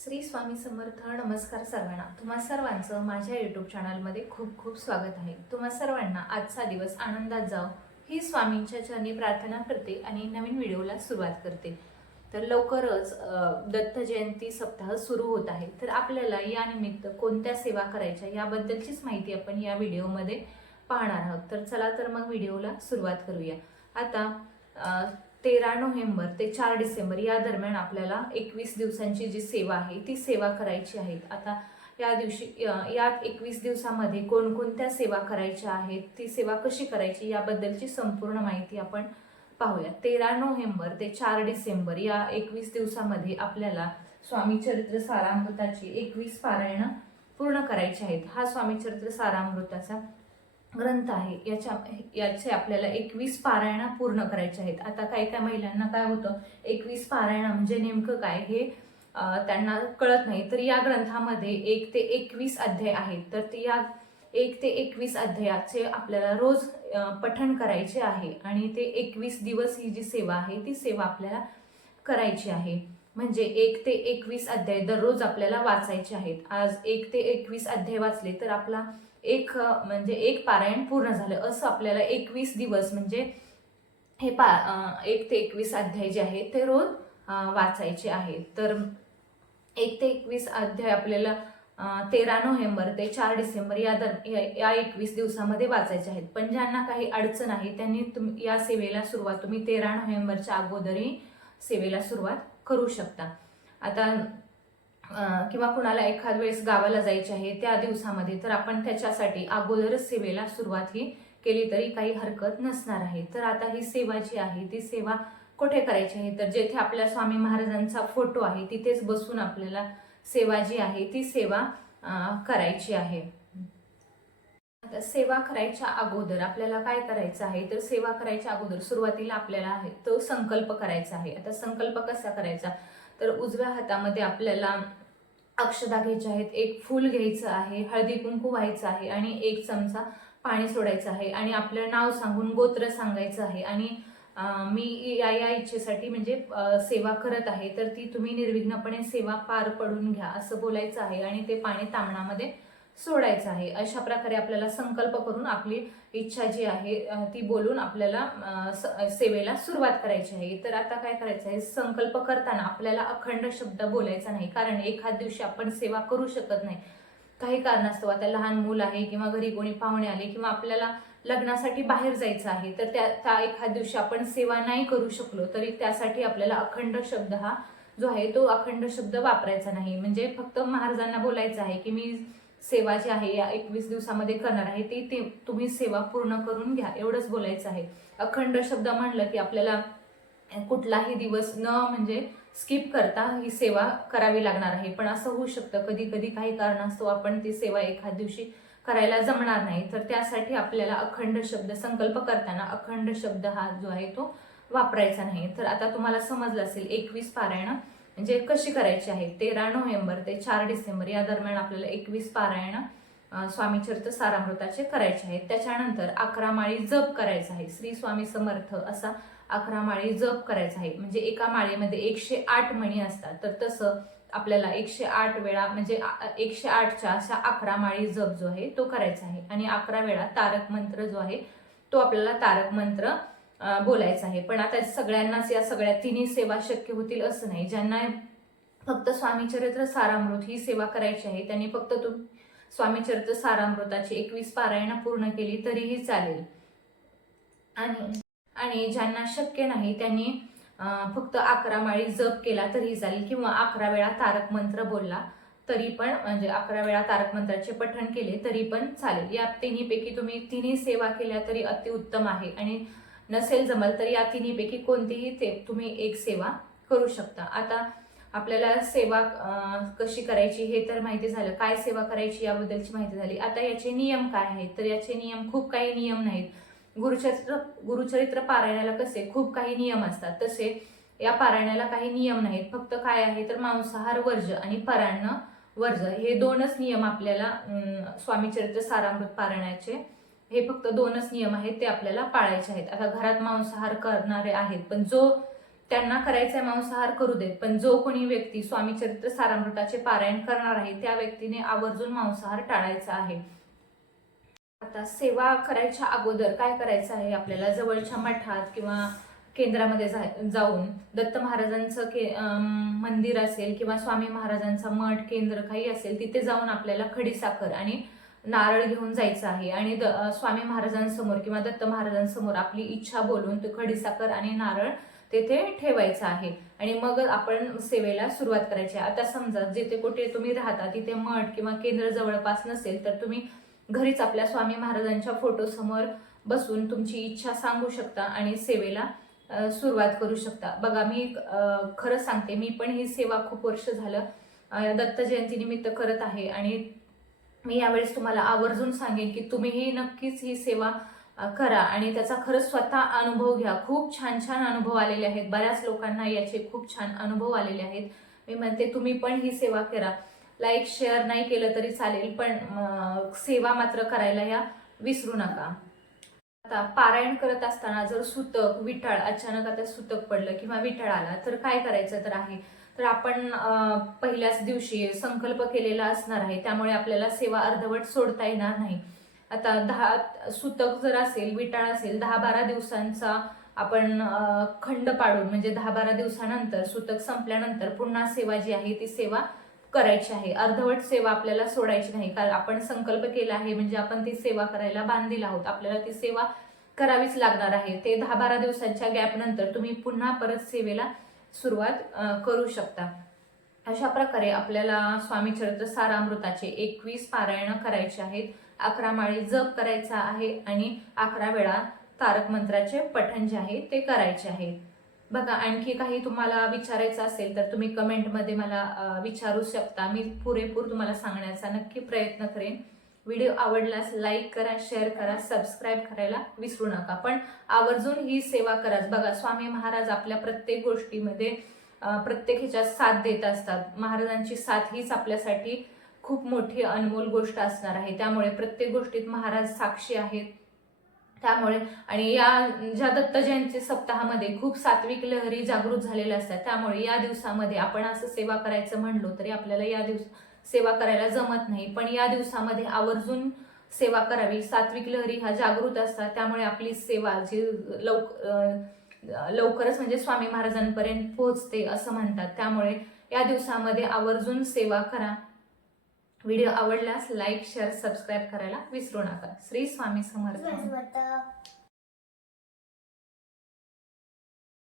श्री स्वामी समर्थ. नमस्कार सर्वांना. तुम्हा सर्वांचं माझ्या यूट्यूब चॅनलमध्ये खूप खूप स्वागत आहे. तुम्हा सर्वांना आजचा दिवस आनंदात जाओ ही स्वामींच्या चरणी प्रार्थना करते आणि नवीन व्हिडिओला सुरुवात करते. तर लवकरच दत्त जयंती सप्ताह सुरू होत आहे. तर आपल्याला या निमित्त कोणत्या सेवा करायच्या याबद्दलचीच माहिती आपण या व्हिडिओमध्ये पाहणार आहोत. तर चला तर मग व्हिडिओला सुरुवात करूया. आता 13 नोव्हेंबर ते 4 डिसेंबर या दरम्यान आपल्याला 21 दिवसांची जी सेवा आहे ती सेवा करायची आहे. आता या दिवशी या 21 दिवसामध्ये कोणकोणत्या सेवा करायच्या आहेत, ती सेवा कशी करायची याबद्दलची संपूर्ण माहिती आपण पाहूया. 13 नोव्हेंबर ते 4 डिसेंबर या 21 दिवसामध्ये आपल्याला स्वामी चरित्र सारामृताची 21 पारायण पूर्ण करायची आहेत. हा स्वामी चरित्र सारामृताचा ग्रंथ आहे. याचे आपल्याला 21 पारायण पूर्ण करायचे आहेत. आता काही काही महिलांना काय होतं, 21 पारायण म्हणजे नेमकं काय हे त्यांना कळत नाही. तर या ग्रंथामध्ये 1 ते 21 अध्याय आहेत. तर या 1 ते 21 अध्यायाचे आपल्याला रोज पठण करायचे आहे आणि ते 21 दिवस ही जी सेवा आहे ती सेवा आपल्याला करायची आहे. म्हणजे 1 ते 21 अध्याय दररोज आपल्याला वाचायचे आहेत. आज 1 ते 21 अध्याय वाचले तर आपला एक पारायण पूर्ण झालं. असं आपल्याला 21 दिवस म्हणजे हे 1 ते 21 अध्याय जे आहेत ते रोज वाचायचे आहेत. तर 1 ते 21 अध्याय आपल्याला 13 नोव्हेंबर ते 4 डिसेंबर या 21 दिवसामध्ये वाचायचे आहेत. पण ज्यांना काही अडचण आहे त्यांनी या सेवेला सुरुवात तुम्ही 13 नोव्हेंबरच्या अगोदरही सेवेला सुरुवात करू शकता. आता किंवा कुणाला एखाद वेळेस गावाला जायचे आहे त्या दिवसामध्ये तर आपण त्याच्यासाठी अगोदरच सेवेला सुरुवात ही केली तरी काही हरकत नसणार आहे. तर आता ही सेवा जी आहे ती सेवा कुठे करायची आहे, तर जेथे आपल्या स्वामी महाराजांचा फोटो आहे तिथेच बसून आपल्याला सेवा जी आहे ती सेवा करायची आहे. आता सेवा करायच्या अगोदर आपल्याला काय करायचं आहे, तर सेवा करायच्या अगोदर सुरुवातीला आपल्याला तो संकल्प करायचा आहे. आता संकल्प कसा करायचा, तर उजव्या हातामध्ये आपल्याला अक्षता घ्यायच्या आहेत, एक फूल घ्यायचं आहे, हळदी कुंकू व्हायचं आहे आणि 1 चमचा पाणी सोडायचं आहे आणि आपलं नाव सांगून गोत्र सांगायचं आहे आणि मी या इच्छेसाठी म्हणजे सेवा करत आहे तर ती तुम्ही निर्विघ्नपणे सेवा पार पडून घ्या असं बोलायचं आहे आणि ते पाणी तामणामध्ये सोडायचं आहे. अशा प्रकारे आपल्याला संकल्प करून आपली इच्छा जी आहे ती बोलून आपल्याला सेवेला सुरुवात करायची आहे. तर आता काय करायचं आहे, संकल्प करताना आपल्याला अखंड शब्द बोलायचा नाही, कारण एखाद दिवशी आपण सेवा करू शकत नाही. काही कारणास्तव आता लहान मूल आहे किंवा घरी कोणी पाहुणे आले किंवा आपल्याला लग्नासाठी बाहेर जायचं आहे तर त्या एखाद दिवशी आपण सेवा नाही करू शकलो तरी त्यासाठी आपल्याला अखंड शब्द हा जो आहे तो अखंड शब्द वापरायचा नाही. म्हणजे फक्त महाराजांना बोलायचं आहे की मी सेवा जी आहे या 21 दिवसामध्ये करणार आहे ती तुम्ही सेवा पूर्ण करून घ्या, एवढंच बोलायचं आहे. अखंड शब्द म्हणलं की आपल्याला कुठलाही दिवस म्हणजे स्किप करता ही सेवा करावी लागणार आहे. पण असं होऊ शकतं कधी कधी काही कारणास्तव आपण ती सेवा एखाद दिवशी करायला जमणार नाही, तर त्यासाठी आपल्याला अखंड शब्द संकल्प करताना अखंड शब्द हा जो आहे तो वापरायचा नाही. तर आता तुम्हाला समजलं असेल 21 पारायण म्हणजे कशी करायची आहे. 13 नोव्हेंबर ते 4 डिसेंबर या दरम्यान आपल्याला 21 पारायण स्वामी चरित्र सारामृताचे करायचे आहेत. त्याच्यानंतर 11 माळी जप करायचा आहे. श्री स्वामी समर्थ असा 11 माळी जप करायचा आहे. म्हणजे एका माळेमध्ये 108 मणी असतात, तर तसं आपल्याला 108 वेळा म्हणजे 108च्या अशा 11 माळी जप जो आहे तो करायचा आहे आणि 11 वेळा तारक मंत्र जो आहे तो आपल्याला तारक मंत्र बोलायचं आहे. पण आता सगळ्यांनाच या सगळ्या तिन्ही सेवा शक्य होतील असं नाही. ज्यांना फक्त स्वामी चरित्र सारामृत ही सेवा करायची आहे त्यांनी फक्त स्वामी चरित्र सारामृताची 21 पारायण पूर्ण केली तरीही चालेल आणि ज्यांना शक्य नाही त्यांनी फक्त 11 माळी जप केला तरी चालेल किंवा 11 वेळा तारक मंत्र बोलला तरी पण, म्हणजे 11 वेळा तारक मंत्राचे पठण केले तरी पण चालेल. या तिन्हीपैकी तुम्ही तिन्ही सेवा केल्या तरी अतिउत्तम आहे आणि नसेल जमल तर या तिन्हीपैकी कोणतीही तुम्ही एक सेवा करू शकता. आता आपल्याला सेवा कशी करायची हे तर माहिती झालं, काय सेवा करायची याबद्दलची माहिती झाली. आता याचे नियम काय आहेत, तर याचे नियम खूप काही नियम नाहीत. गुरुचरित्र पारायणाला कसे खूप काही नियम असतात तसे या पारायणाला काही नियम नाहीत. फक्त काय आहे तर मांसाहार वर्ज आणि परान्न वर्ज हे 2च नियम आपल्याला स्वामी चरित्र सारामृत पारायणाचे हे फक्त 2च नियम आहेत ते आपल्याला पाळायचे आहेत. आता घरात मांसाहार करणारे आहेत पण जो त्यांना करायचा मांसाहार करू देत, पण जो कोणी व्यक्ती स्वामी चरित्र सारामृताचे पारायण करणार आहे त्या व्यक्तीने आवर्जून मांसाहार टाळायचा आहे. आता सेवा करायच्या अगोदर काय करायचं आहे, आपल्याला जवळच्या मठात किंवा केंद्रामध्ये जाऊन दत्त महाराजांचं मंदिर असेल किंवा स्वामी महाराजांचा मठ केंद्र काही असेल तिथे जाऊन आपल्याला खडीसाखर आणि नारळ घेऊन जायचं आहे आणि स्वामी महाराजांसमोर किंवा दत्त महाराजांसमोर आपली इच्छा बोलून तो खडीसाखर आणि नारळ तेथे ठेवायचा आहे आणि मग आपण सेवेला सुरुवात करायची. आता समजा जिथे कुठे तुम्ही राहता तिथे मठ किंवा केंद्र जवळपास नसेल तर तुम्ही घरीच आपल्या स्वामी महाराजांच्या फोटो समोर बसून तुमची इच्छा सांगू शकता आणि सेवेला सुरुवात करू शकता. बघा, मी खरं सांगते, मी पण ही सेवा खूप वर्ष झालं दत्त जयंती निमित्त करत आहे आणि मी यावेळेस तुम्हाला आवर्जून सांगेन की तुम्हीही नक्कीच ही सेवा करा आणि त्याचा खरंच स्वतः अनुभव घ्या. खूप छान छान अनुभव आलेले आहेत, बऱ्याच लोकांना याचे खूप छान अनुभव आलेले आहेत. मी म्हणते तुम्ही पण ही सेवा करा. लाईक शेअर नाही केलं तरी चालेल, पण सेवा मात्र करायला या विसरू नका. आता पारायण करत असताना जर सुतक विटाळ अचानक आता सुतक पडलं किंवा विटाळ आला तर काय करायचं तर आहे, तर आपण पहिल्याच दिवशी संकल्प केलेला असणार आहे, त्यामुळे आपल्याला सेवा अर्धवट सोडता येणार नाही. आता 10 सुतक जर असेल विटाळ असेल 10-12 दिवसांचा आपण खंड पाडून म्हणजे 10-12 दिवसानंतर सुतक संपल्यानंतर पुन्हा सेवा जी आहे ती सेवा करायची आहे. अर्धवट सेवा आपल्याला सोडायची नाही, कारण आपण संकल्प केला आहे म्हणजे आपण ती सेवा करायला बांधील आहोत, आपल्याला ती सेवा करावीच लागणार आहे. ते 10-12 दिवसांच्या गॅप नंतर तुम्ही पुन्हा परत सेवेला सुरुवात करू शकता. अशा प्रकारे आपल्याला स्वामी चरित्र सारामृताचे 21 पारायण करायचे आहेत, 11 माळी जप करायचा आहे आणि 11 वेळा तारक मंत्राचे पठण जे आहे ते करायचे आहे. बघा, आणखी काही तुम्हाला विचारायचं असेल तर तुम्ही कमेंटमध्ये मला विचारू शकता. मी पुरेपूर तुम्हाला सांगण्याचा नक्की प्रयत्न करेन. व्हिडिओ आवडल्यास लाईक करा, शेअर करा, सबस्क्राईब करायला विसरू नका. पण आवर्जून ही सेवा कराच. बघा, स्वामी महाराज आपल्या प्रत्येक गोष्टीमध्ये प्रत्येक ह्याच्यात साथ देत असतात. महाराजांची साथ हीच आपल्यासाठी खूप मोठी अनमोल गोष्ट असणार आहे, त्यामुळे प्रत्येक गोष्टीत महाराज साक्षी आहेत. त्यामुळे आणि या ज्या दत्त जयंती सप्ताहामध्ये खूप सात्विक लहरी जागृत झालेल्या असतात, त्यामुळे या दिवसामध्ये आपण असं सेवा करायचं म्हणलो तरी आपल्याला या सेवा करायला जमत नाही, पण या दिवसामध्ये आवर्जून सेवा करावी. सात्विक लहरी ह्या जागृत असतात, त्यामुळे आपली सेवा जी लवकरच म्हणजे स्वामी महाराजांपर्यंत पोहोचते असं म्हणतात. त्यामुळे या दिवसामध्ये आवर्जून सेवा करा. व्हिडिओ आवडल्यास लाईक शेअर सबस्क्राईब करायला विसरू नका. श्री स्वामी समर्थ.